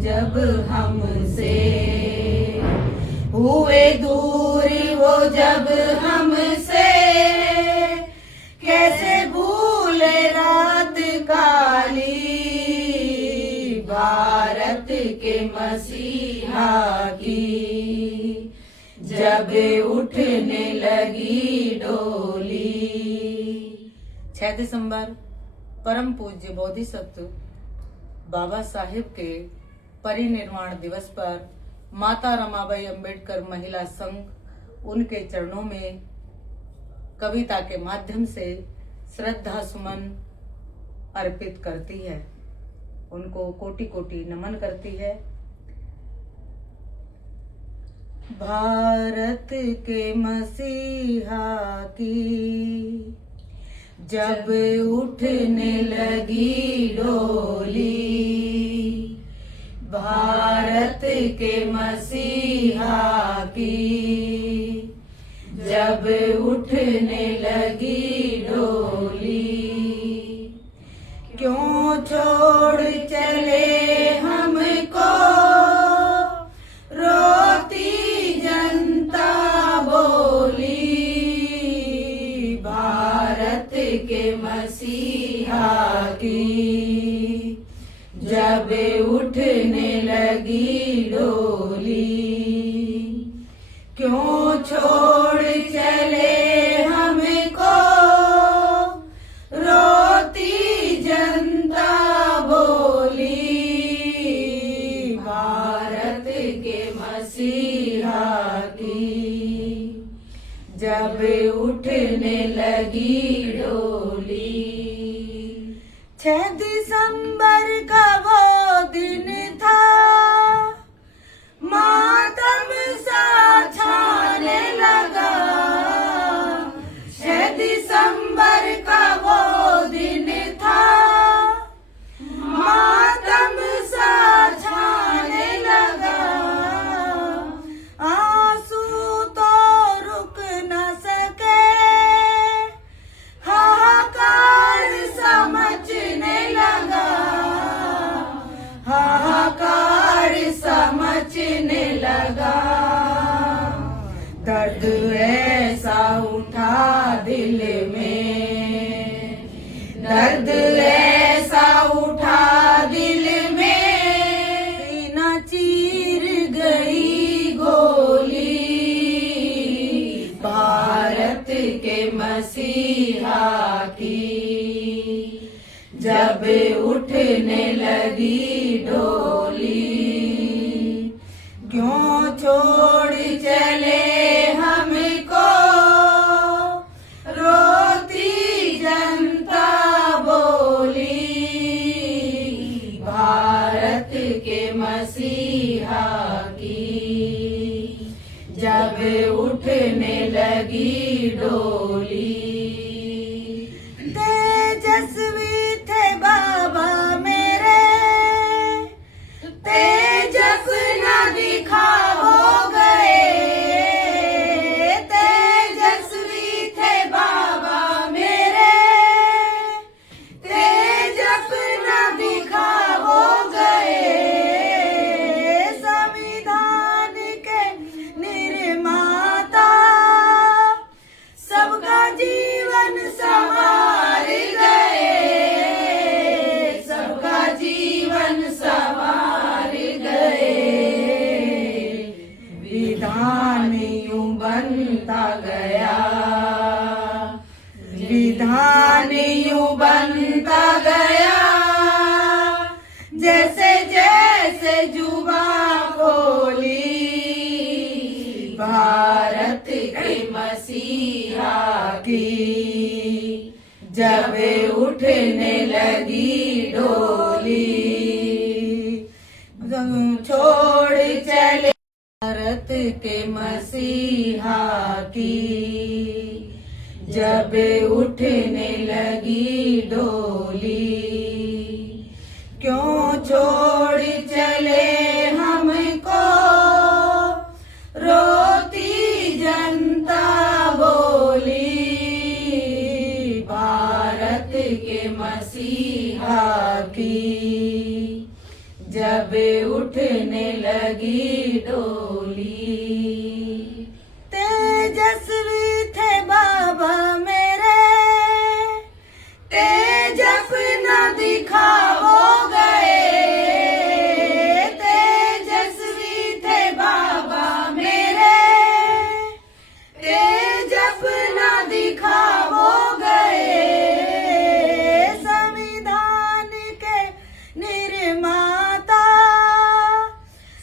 जब हमसे, हुए दूर वो जब हमसे, कैसे भूले रात काली भारत के मसीहा की, जब उठने लगी डोली। 6 दिसंबर परम पूज्य बोधिसत्व बाबा साहिब के परिनिर्वाण दिवस पर माता रमाबाई अंबेडकर महिला संघ उनके चरणों में कविता के माध्यम से श्रद्धा सुमन अर्पित करती है, उनको कोटि कोटि नमन करती है। भारत के मसीहा की जब उठने लगी डोली, भारत के मसीहा की जब उठने लगी डोली, क्यों छोड़ चले हमको रोती जनता बोली, भारत के मसीहा की जब उठने लगी डोली, क्यों छोड़ चले हमको रोती जनता बोली, भारत के मसीहा की जब उठने लगी डोली। 6 दिसंबर का वो दिन था, मातम सा छाने लगा, 6 दिसंबर का वो दिन था, मातम सा छाने लगा, आंसू तो रुक न सके, हाहाकार समझने लगा, हाहाकार समझने लगा, दर्द ऐसा उठा दिल में, दर्द ऐसा उठा दिल में, सीना चीर गई गोली, भारत के मसीहा की जब उठने लगी डोली, क्यों छोड़ चले हमको रोती जनता बोली, भारत के मसीहा की जब उठने लगी डोली। तेजस्वी थे बाबा मेरे, तेजस न दिखा हो गए, तेजस्वी थे बाबा मेरे, तेजस न दिखा हो गए, संविधान के निर्माता सबका जीवन संवार गए, सबका जीवन संवार गए, विधान यूं बनता गया, विधान यूं बनता गया, जैसे जैसे जुबा खोली, भारत के मसीहा की जब उठने लगी डोली, छोड़ चले भारत के मसीहा की जब उठने लगी डोली, क्यों छोड़ चले हमको रोती जनता बोली, भारत के मसीहा की जब उठने लगी डोली। तेजस्वी थे बाबा मेरे, तेजस न दिखा हो गए। तेजस्वी थे बाबा मेरे, तेजस न दिखा हो गए। संविधान के निर्माता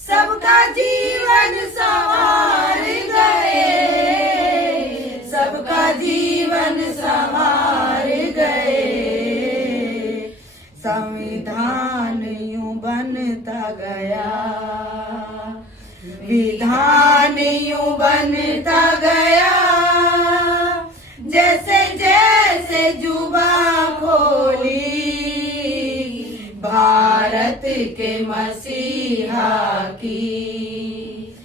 सबका जीवन संवार गए, सबका जीवन संवार गए। संविधान यूं बनता गया, विधान यूं बनता गया। जैसे जैसे जुबा खोली भारत के मसीहा की,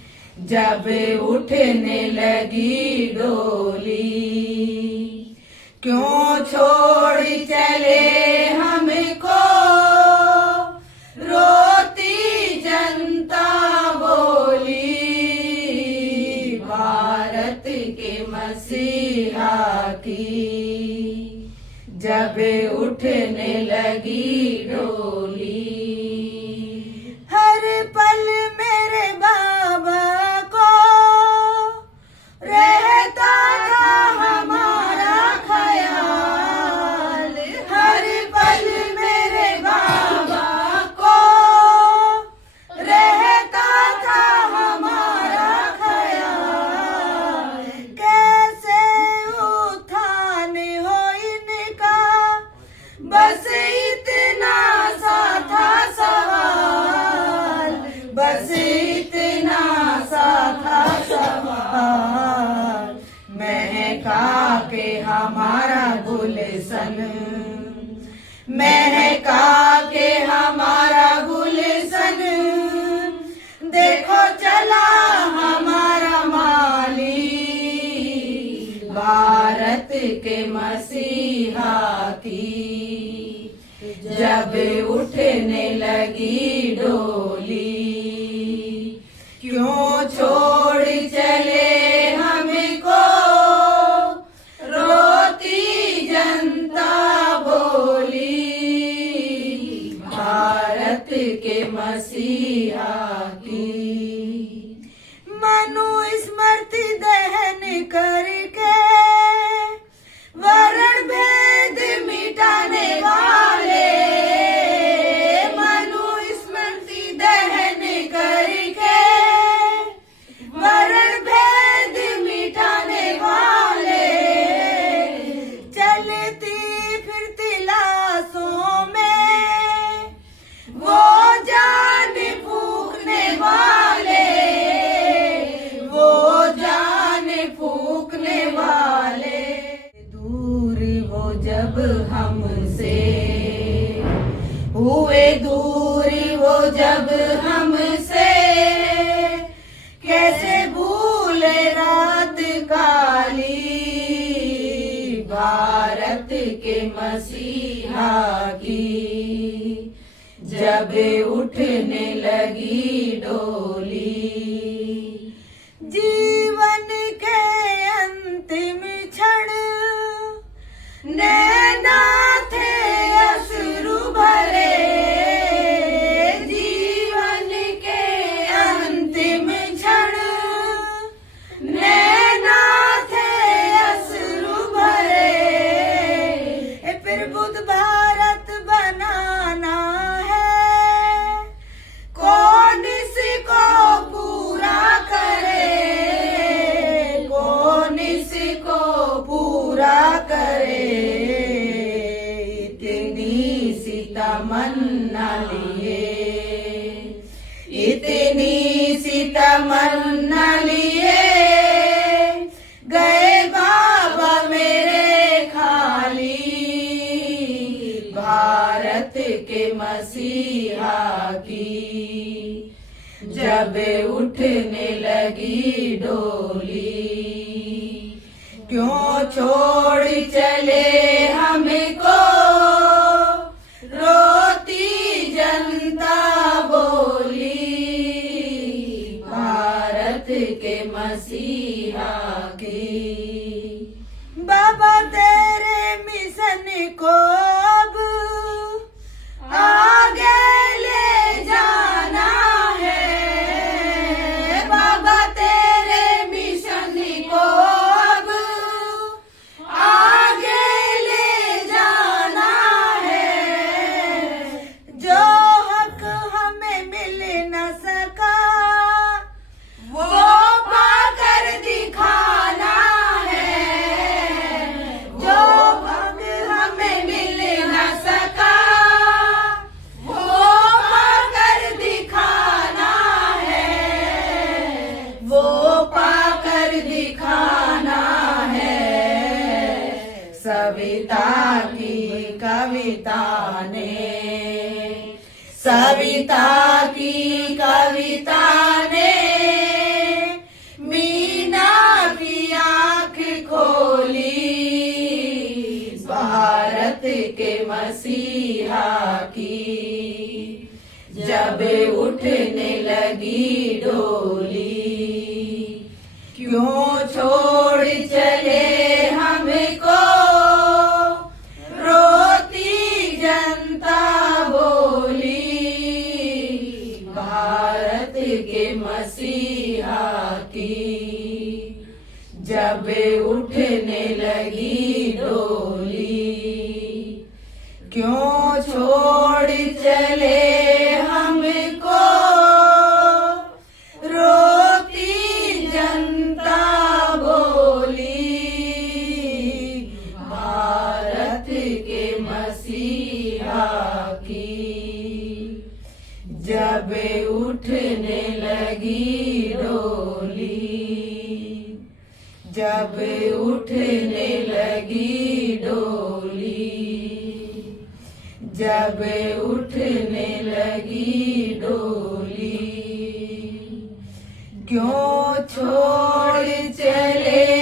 जब उठने लगी डोली। क्यों छोड़ चले हमको रोती जनता बोली। भारत के मसीहा की, जब उठने लगी डोली। हर पल मेरे बाबा को रहता था हमारा ख्याल। हर पल मेरे बाबा को रहता था हमारा ख्याल। कैसे उत्थान हो इनका, बस इतना सा था सवाल। बस इतना सा था सवाल। महका के हमारा गुलशन, महका के हमारा गुलशन। देखो चला हमारा माली, भारत के मसीहा की, जब उठने लगी डोली। क्यों छोड़ चले हमको रोती जनता बोली। भारत के मसीहा की, मनु स्मृति दहन करके वर्ण भेद मिटाने वाले। मनु स्मृति दहन करके वर्ण भेद मिटाने वाले। चलती फिरती लाशों में वो जान फूकने वाले, वो जान फूकने वाले। दूर वो जब हमसे हुए, दूर वो जब हमसे। कैसे भूले रात काली, भारत के मसीहा की, जब उठने लगी डोली। जीवन के अंतिम क्षण नैना थे अश्रु भरे। जीवन के अंतिम क्षण नैना थे अश्रु भरे। फिर बुद्ध भारत बनाना है, कौन इसको पूरा करे। कौन इसको पूरा करे। इतनी सी तमन्ना लिए, इतनी सी तमन्ना लिए गए बाबा मेरे खाली। भारत के मसीहा की, जब उठने लगी डोली। क्यों छोड़ चले हमको रोती जनता मसीहा की। बाबा तेरे मिशन को अब आगे ले जाना है, बाबा तेरे मिशन को अब आगे ले जाना है। जो हक हमें मिल न सका वो पाकर दिखाना है, जो हक हमें मिल न सका वो पाकर दिखाना है, वो पाकर दिखाना है। सविता की कविता ने, सविता की कविता ने मीना की आँख खोली, भारत के मसीहा की। जब उठने लगी डोली, क्यों छोड़ चले हमको, रोती जनता बोली, भारत के मसीहा की। जब उठने लगी डोली, क्यों छोड़ चले हमको, रोती जनता बोली, भारत के मसीहा की। जब उठने लगी डोली, जब उठने लगी डोली, जब उठने लगी डोली, क्यों छोड़ चले